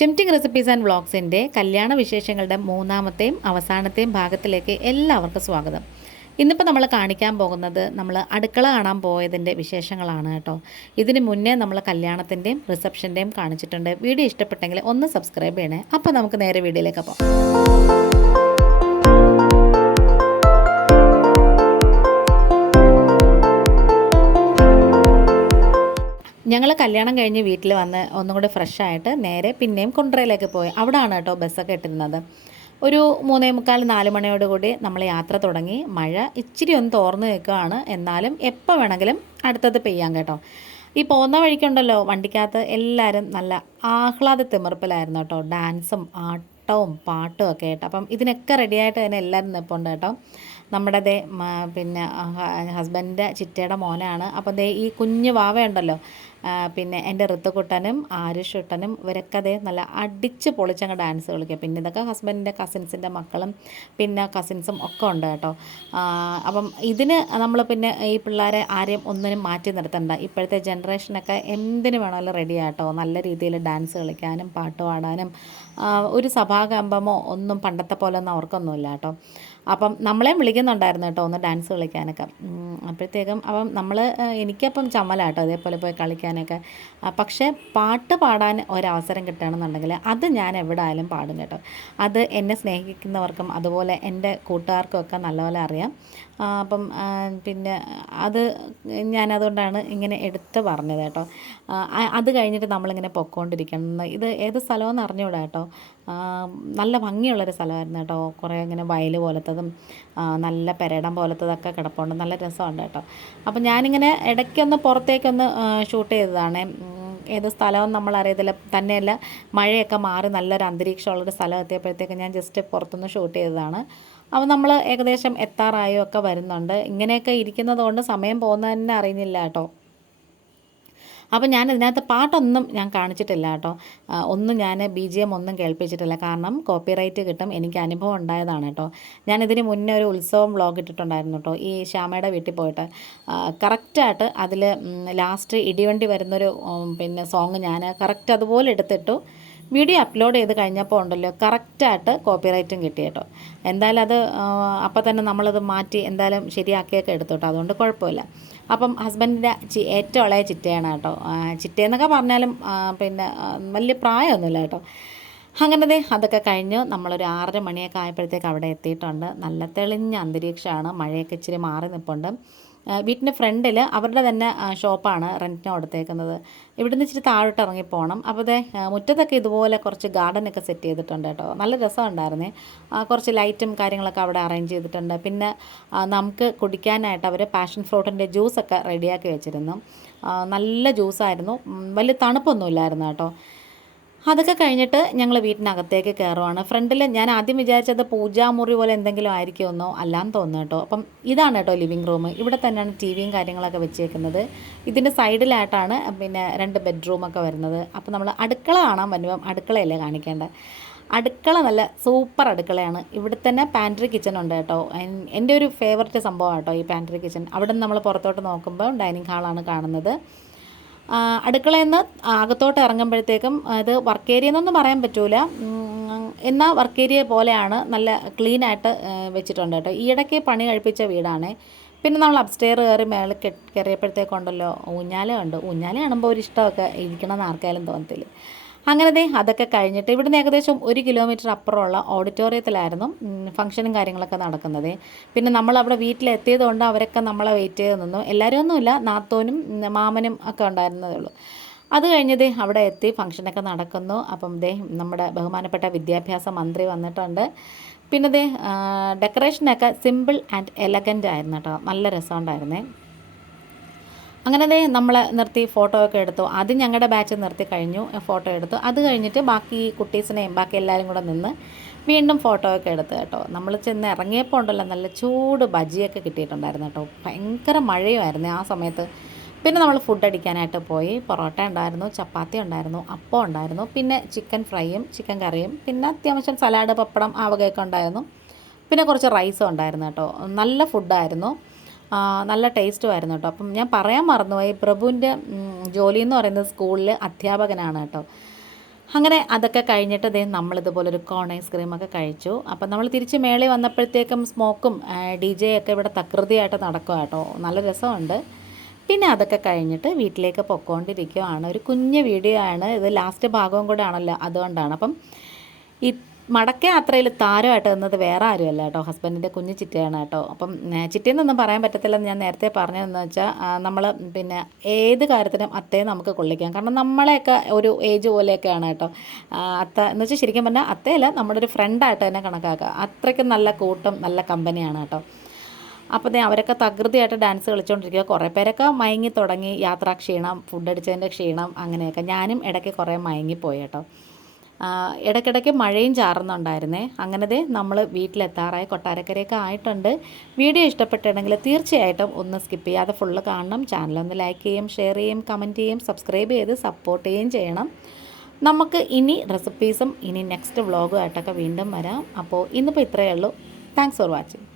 Tempting recipes and വ്ളോഗ്സിന്റെ കല്യാണ വിശേഷങ്ങളുടെ മൂന്നാമത്തെയും അവസാനത്തെയും ഭാഗത്തിലേക്ക് എല്ലാവർക്കും സ്വാഗതം. ഇന്നിപ്പോൾ നമ്മൾ കാണിക്കാൻ പോകുന്നത് നമ്മൾ അടുക്കള കാണാൻ പോയതിന്റെ വിശേഷങ്ങളാണ് കേട്ടോ. ഇതിന് മുന്നേ നമ്മൾ കല്യാണത്തിന്റെയും റിസപ്ഷന്റെയും കാണിച്ചിട്ടുണ്ട്. വീഡിയോ ഇഷ്ടപ്പെട്ടെങ്കിൽ ഒന്ന് സബ്സ്ക്രൈബ് ചെയ്യണേ. അപ്പോൾ നമുക്ക് നേരെ വീഡിയോയിലേക്ക് പോകാം. ഞങ്ങൾ കല്യാണം കഴിഞ്ഞ് വീട്ടിൽ വന്ന് ഒന്നും കൂടി ഫ്രഷായിട്ട് നേരെ പിന്നെയും കുണ്ട്രയിലേക്ക് പോയി. അവിടെയാണ് കേട്ടോ ബസ്സൊക്കെ ഇട്ടിരുന്നത് ഒരു മൂന്നേ മുക്കാൽ നാല് മണിയോടുകൂടി നമ്മൾ യാത്ര തുടങ്ങി. മഴ ഇച്ചിരി ഒന്ന് തോർന്നു നിൽക്കുകയാണ്. എന്നാലും എപ്പോൾ വേണമെങ്കിലും അടുത്തത് പെയ്യാം കേട്ടോ. ഈ പോകുന്ന വഴിക്കുണ്ടല്ലോ വണ്ടിക്കകത്ത് എല്ലാവരും നല്ല ആഹ്ലാദ തിമിർപ്പിലായിരുന്നു കേട്ടോ. ഡാൻസും ആട്ടവും പാട്ടും ഒക്കെ ആയിട്ട്. അപ്പം ഇതിനൊക്കെ റെഡിയായിട്ട് തന്നെ എല്ലാവരും നിൽപ്പുണ്ട് കേട്ടോ. നമ്മുടെ ദേ പിന്നെ ഹസ്ബൻഡിന്റെ ചിറ്റയുടെ മോനാണ്. അപ്പോൾ ദേ ഈ കുഞ്ഞു വാവയുണ്ടല്ലോ പിന്നെ എന്റെ ഋത്തുക്കുട്ടനും ആരുഷുട്ടനും ഇവരൊക്കെ അതേ നല്ല അടിച്ച് പൊളിച്ചങ്ങ് ഡാൻസ് കളിക്കുക. പിന്നെ ഇതൊക്കെ ഹസ്ബൻഡിന്റെ കസിൻസിന്റെ മക്കളും പിന്നെ കസിൻസും ഒക്കെ ഉണ്ട് കേട്ടോ. അപ്പം ഇതിന് നമ്മൾ പിന്നെ ഈ പിള്ളേരെ ആരെയും ഒന്നിനും മാറ്റി നിർത്തണ്ട. ഇപ്പോഴത്തെ ജനറേഷനൊക്കെ എന്തിനു വേണമെങ്കിലും റെഡി ആട്ടോ നല്ല രീതിയിൽ ഡാൻസ് കളിക്കാനും പാട്ട് പാടാനും ഒരു സഭാകമ്പമോ ഒന്നും പണ്ടത്തെ പോലെ ഒന്നും അവർക്കൊന്നുമില്ല കേട്ടോ. അപ്പം നമ്മളെ വിളിക്കുന്നുണ്ടായിരുന്നു കേട്ടോ ഒന്ന് ഡാൻസ് കളിക്കാനൊക്കെ. അപ്പോഴത്തേക്കും അപ്പം നമ്മൾ എനിക്കപ്പം ചമ്മലാട്ടോ അതേപോലെ പോയി കളിക്കാനൊക്കെ. പക്ഷേ പാട്ട് പാടാൻ ഒരവസരം കിട്ടുകയാണെന്നുണ്ടെങ്കിൽ അത് ഞാൻ എവിടെ ആയാലും പാടും കേട്ടോ. അത് എന്നെ സ്നേഹിക്കുന്നവർക്കും അതുപോലെ എന്റെ കൂട്ടുകാർക്കും ഒക്കെ നല്ലപോലെ അറിയാം. അപ്പം പിന്നെ അത് ഞാനതുകൊണ്ടാണ് ഇങ്ങനെ എടുത്ത് പറഞ്ഞത് കേട്ടോ. അത് കഴിഞ്ഞിട്ട് നമ്മളിങ്ങനെ പൊക്കോണ്ടിരിക്കണം ഇത് ഏത് സ്ഥലമെന്ന് അറിഞ്ഞുകൂടാ കേട്ടോ. നല്ല ഭംഗിയുള്ളൊരു സ്ഥലമായിരുന്നു കേട്ടോ. കുറേ ഇങ്ങനെ വയൽ പോലത്തതും. ആ, നല്ല പെരടം പോലത്തതൊക്കെ കിടപ്പുണ്ട്. നല്ല രസമുണ്ട് കേട്ടോ. അപ്പം ഞാനിങ്ങനെ ഇടയ്ക്കൊന്ന് പുറത്തേക്കൊന്ന് ഷൂട്ട് ചെയ്തതാണ്. ഏത് സ്ഥലവും നമ്മൾ അറിയത്തില്ല തന്നെയല്ല മഴയൊക്കെ മാറി നല്ലൊരു അന്തരീക്ഷമുള്ളൊരു സ്ഥലം എത്തിയപ്പോഴത്തേക്ക് ഞാൻ ജസ്റ്റ് പുറത്തുനിന്ന് ഷൂട്ട് ചെയ്തതാണ്. അപ്പോൾ നമ്മൾ ഏകദേശം എത്താറായോ ഒക്കെ വരുന്നുണ്ട്. ഇങ്ങനെയൊക്കെ ഇരിക്കുന്നത് കൊണ്ട് സമയം പോകുന്നത് തന്നെ അറിയുന്നില്ല കേട്ടോ. അപ്പോൾ ഞാൻ ഇതിനകത്ത് പാട്ടൊന്നും ഞാൻ കാണിച്ചിട്ടില്ല കേട്ടോ. ഒന്നും ഞാൻ ബി ജി എം ഒന്നും കേൾപ്പിച്ചിട്ടില്ല. കാരണം കോപ്പിറൈറ്റ് കിട്ടും. എനിക്ക് അനുഭവം ഉണ്ടായതാണ് കേട്ടോ. ഞാൻ ഇതിന് മുന്നേ ഒരു ഉത്സവം വ്ളോഗ് ഇട്ടിട്ടുണ്ടായിരുന്നു കേട്ടോ ഈ ശ്യാമയുടെ വീട്ടിൽ പോയിട്ട്. കറക്റ്റായിട്ട് അതിൽ ലാസ്റ്റ് ഇടിവണ്ടി വരുന്നൊരു പിന്നെ സോങ് ഞാൻ കറക്റ്റ് അതുപോലെ എടുത്തിട്ടു. വീഡിയോ അപ്ലോഡ് ചെയ്ത് കഴിഞ്ഞപ്പോൾ ഉണ്ടല്ലോ കറക്റ്റായിട്ട് കോപ്പിറൈറ്റും കിട്ടി കേട്ടോ. എന്തായാലും അത് അപ്പം തന്നെ നമ്മളത് മാറ്റി എന്തായാലും ശരിയാക്കിയൊക്കെ എടുത്തോട്ടോ അതുകൊണ്ട് കുഴപ്പമില്ല. അപ്പം ഹസ്ബൻഡിന്റെ ചി ഏറ്റവും ഇളയ ചിറ്റയാണ് കേട്ടോ. ചിറ്റയെന്നൊക്കെ പറഞ്ഞാലും പിന്നെ വലിയ പ്രായമൊന്നുമില്ല കേട്ടോ. അങ്ങനെ ദേ അതൊക്കെ കഴിഞ്ഞ് നമ്മളൊരു ആറര മണിയൊക്കെ ആയപ്പോഴത്തേക്ക് അവിടെ എത്തിയിട്ടുണ്ട്. നല്ല തെളിഞ്ഞ അന്തരീക്ഷമാണ്. മഴയൊക്കെ ഇച്ചിരി മാറി നിൽപ്പുണ്ട് വീട്ടിന്റെ ഫ്രണ്ടിൽ അവരുടെ തന്നെ ഷോപ്പാണ് റെന്റിന് കൊടുത്തേക്കുന്നത്. ഇവിടുന്ന് ഇച്ചിരി താഴോട്ട് ഇറങ്ങി പോകണം അപ്പോൾ ദേ മുറ്റത്തൊക്കെ ഇതുപോലെ കുറച്ച് ഗാർഡനൊക്കെ സെറ്റ് ചെയ്തിട്ടുണ്ട് കേട്ടോ. നല്ല രസമുണ്ടായിരുന്നേ. കുറച്ച് ലൈറ്റും കാര്യങ്ങളൊക്കെ അവിടെ അറേഞ്ച് ചെയ്തിട്ടുണ്ട്. പിന്നെ നമുക്ക് കുടിക്കാനായിട്ട് അവർ പാഷൻ ഫ്രൂട്ടിന്റെ ജ്യൂസൊക്കെ റെഡിയാക്കി വെച്ചിരുന്നു. നല്ല ജ്യൂസായിരുന്നു. വലിയ തണുപ്പൊന്നുമില്ലായിരുന്നു കേട്ടോ. അതൊക്കെ കഴിഞ്ഞിട്ട് ഞങ്ങൾ വീട്ടിനകത്തേക്ക് കയറുവാണ് ഫ്രണ്ടിൽ ഞാൻ ആദ്യം വിചാരിച്ചത് പൂജാമുറി പോലെ എന്തെങ്കിലും ആയിരിക്കുമെന്നോ അല്ലാന്ന് തോന്നുന്നു കേട്ടോ. അപ്പം ഇതാണ് കേട്ടോ ലിവിങ് റൂം. ഇവിടെ തന്നെയാണ് ടി വിയും കാര്യങ്ങളൊക്കെ വെച്ചേക്കുന്നത്. ഇതിന്റെ സൈഡിലായിട്ടാണ് പിന്നെ രണ്ട് ബെഡ്റൂമൊക്കെ വരുന്നത്. അപ്പം നമ്മൾ അടുക്കള കാണാൻ വരുമ്പം അടുക്കളയല്ലേ കാണിക്കേണ്ടത്? അടുക്കള നല്ല സൂപ്പർ അടുക്കളയാണ്. ഇവിടെ തന്നെ പാൻട്രി കിച്ചൺ ഉണ്ട് കേട്ടോ. എന്റെ ഒരു ഫേവററ്റ് സംഭവമാണ് കേട്ടോ ഈ പാൻട്രി കിച്ചൺ അവിടെ നിന്ന് നമ്മൾ പുറത്തോട്ട് നോക്കുമ്പോൾ ഡൈനിങ് ഹാളാണ് കാണുന്നത്. അടുക്കളയിൽ നിന്ന് അകത്തോട്ട് ഇറങ്ങുമ്പോഴത്തേക്കും അത് വർക്ക് ഏരിയ എന്നൊന്നും പറയാൻ പറ്റൂല. എന്നാൽ വർക്ക് ഏരിയ പോലെയാണ് നല്ല ക്ലീനായിട്ട് വെച്ചിട്ടുണ്ട് കേട്ടോ. ഈയിടയ്ക്ക് പണി കഴിപ്പിച്ച വീടാണ്. പിന്നെ നമ്മൾ അപ്സ്റ്റെയർ കയറി മേളിൽ കയറിയപ്പോഴത്തേക്കുണ്ടല്ലോ ഊഞ്ഞാല കണ്ടു. ഊഞ്ഞാല കാണുമ്പോൾ ഒരു ഇഷ്ടമൊക്കെ ഇരിക്കണമെന്ന് ആർക്കായാലും തോന്നത്തില്ല. അങ്ങനെ ദേ അതൊക്കെ കഴിഞ്ഞിട്ട് ഇവിടുന്ന് ഏകദേശം ഒരു കിലോമീറ്റർ അപ്പുറമുള്ള ഓഡിറ്റോറിയത്തിലായിരുന്നു ഫംഗ്ഷനും കാര്യങ്ങളൊക്കെ നടക്കുന്നത്. പിന്നെ നമ്മളവിടെ വീട്ടിലെത്തിയത് കൊണ്ട് അവരൊക്കെ നമ്മളെ വെയിറ്റ് ചെയ്ത് നിന്നു. എല്ലാവരും ഒന്നുമില്ല നാത്തോനും മാമനും ഒക്കെ ഉണ്ടായിരുന്നതേ ഉള്ളൂ അത് കഴിഞ്ഞത് അവിടെ എത്തി ഫംഗ്ഷനൊക്കെ നടക്കുന്നു. അപ്പം ദേ നമ്മുടെ ബഹുമാനപ്പെട്ട വിദ്യാഭ്യാസ മന്ത്രി വന്നിട്ടുണ്ട്. പിന്നെ ദേ ഡെക്കറേഷനൊക്കെ സിമ്പിൾ ആൻഡ് എലഗന്റ് ആയിരുന്നു കേട്ടോ. നല്ല രസമുണ്ടായിരുന്നേ. അങ്ങനെ ദേ നമ്മളെ നിർത്തി ഫോട്ടോ ഒക്കെ എടുത്തു. ആദ്യം ഞങ്ങളുടെ ബാച്ച് നിർത്തി കഴിഞ്ഞു ഫോട്ടോ എടുത്തു. അത് കഴിഞ്ഞിട്ട് ബാക്കി കുട്ടീസിനെയും ബാക്കി എല്ലാവരും കൂടെ നിന്ന് വീണ്ടും ഫോട്ടോ ഒക്കെ എടുത്ത് കേട്ടോ. നമ്മൾ ചെന്ന് ഇറങ്ങിയപ്പോൾ ഉണ്ടല്ലോ നല്ല ചൂട് ബജിയൊക്കെ കിട്ടിയിട്ടുണ്ടായിരുന്നു കേട്ടോ. ഭയങ്കര മഴയുമായിരുന്നു ആ സമയത്ത്. പിന്നെ നമ്മൾ ഫുഡ് അടിക്കാനായിട്ട് പോയി. പൊറോട്ട ഉണ്ടായിരുന്നു ചപ്പാത്തി ഉണ്ടായിരുന്നു അപ്പം ഉണ്ടായിരുന്നു. പിന്നെ ചിക്കൻ ഫ്രൈയും ചിക്കൻ കറിയും പിന്നെ അത്യാവശ്യം സലാഡ് പപ്പടം ആവുകയൊക്കെ ഉണ്ടായിരുന്നു. പിന്നെ കുറച്ച് റൈസും ഉണ്ടായിരുന്നു കേട്ടോ. നല്ല ഫുഡായിരുന്നു നല്ല ടേസ്റ്റും ആയിരുന്നു കേട്ടോ. അപ്പം ഞാൻ പറയാൻ മറന്നുപോയി. പ്രഭുവിന്റെ ജോലി എന്ന് പറയുന്നത് സ്കൂളിൽ അധ്യാപകനാണ് കേട്ടോ. അങ്ങനെ അതൊക്കെ കഴിഞ്ഞിട്ട് അദ്ദേഹം നമ്മളിതുപോലെ ഒരു കോൺ ഐസ്ക്രീമൊക്കെ കഴിച്ചു. അപ്പം നമ്മൾ തിരിച്ച് മേളിൽ വന്നപ്പോഴത്തേക്കും സ്മോക്കും ഡി ജെ ഒക്കെ ഇവിടെ തകൃതിയായിട്ട് നടക്കുക കേട്ടോ. നല്ല രസമുണ്ട്. പിന്നെ അതൊക്കെ കഴിഞ്ഞിട്ട് വീട്ടിലേക്ക് പൊക്കോണ്ടിരിക്കുകയാണ് ഒരു കുഞ്ഞ് വീഡിയോ ആണ്. ഇത് ലാസ്റ്റ് ഭാഗവും കൂടെ ആണല്ലോ. അതുകൊണ്ടാണ്. അപ്പം ഈ മടക്ക യാത്രയിൽ താരമായിട്ട് നിന്നത് വേറെ ആരുമല്ല കേട്ടോ. ഹസ്ബൻഡിന്റെ കുഞ്ഞു ചിറ്റയാണ് കേട്ടോ. അപ്പം ചിറ്റയെന്നൊന്നും പറയാൻ പറ്റത്തില്ലെന്ന് ഞാൻ നേരത്തെ പറഞ്ഞതെന്ന് വെച്ചാൽ നമ്മൾ പിന്നെ ഏത് കാര്യത്തിനും അത്തയെ നമുക്ക് കൊള്ളിക്കാം. കാരണം നമ്മളെയൊക്കെ ഒരു ഏജ് പോലെയൊക്കെയാണ് കേട്ടോ. അത്ത എന്ന് വെച്ചാൽ ശരിക്കും പറഞ്ഞാൽ അത്തയല്ല നമ്മുടെ ഒരു ഫ്രണ്ടായിട്ട് തന്നെ കണക്കാക്കുക. അത്രയ്ക്കും നല്ല കൂട്ടം നല്ല കമ്പനിയാണ് കേട്ടോ. അപ്പോൾ ദേ അവരൊക്കെ തകൃതിയായിട്ട് ഡാൻസ് കളിച്ചുകൊണ്ടിരിക്കുക കുറേ പേരൊക്കെ മയങ്ങി തുടങ്ങി. യാത്രാ ക്ഷീണം ഫുഡ് അടിച്ചതിന്റെ ക്ഷീണം അങ്ങനെയൊക്കെ. ഞാനും ഇടയ്ക്ക് കുറേ മയങ്ങിപ്പോയി കേട്ടോ. ഇടയ്ക്കിടയ്ക്ക് മഴയും ചാറുന്നുണ്ടായിരുന്നേ. അങ്ങനത്തെ നമ്മൾ വീട്ടിലെത്താറായി കൊട്ടാരക്കരയൊക്കെ ആയിട്ടുണ്ട്. വീഡിയോ ഇഷ്ടപ്പെട്ടിട്ടുണ്ടെങ്കിൽ തീർച്ചയായിട്ടും ഒന്ന് സ്കിപ്പ് ചെയ്യാതെ ഫുള്ള് കാണണം. ചാനലൊന്ന് ലൈക്ക് ചെയ്യും ഷെയർ ചെയ്യും കമന്റ് ചെയ്യും സബ്സ്ക്രൈബ് ചെയ്ത് സപ്പോർട്ട് ചെയ്യുകയും ചെയ്യണം. നമുക്ക് ഇനി റെസിപ്പീസും ഇനി നെക്സ്റ്റ് വ്ളോഗുമായിട്ടൊക്കെ വീണ്ടും വരാം. അപ്പോൾ ഇന്നിപ്പോൾ ഇത്രയേ ഉള്ളൂ. Thanks for watching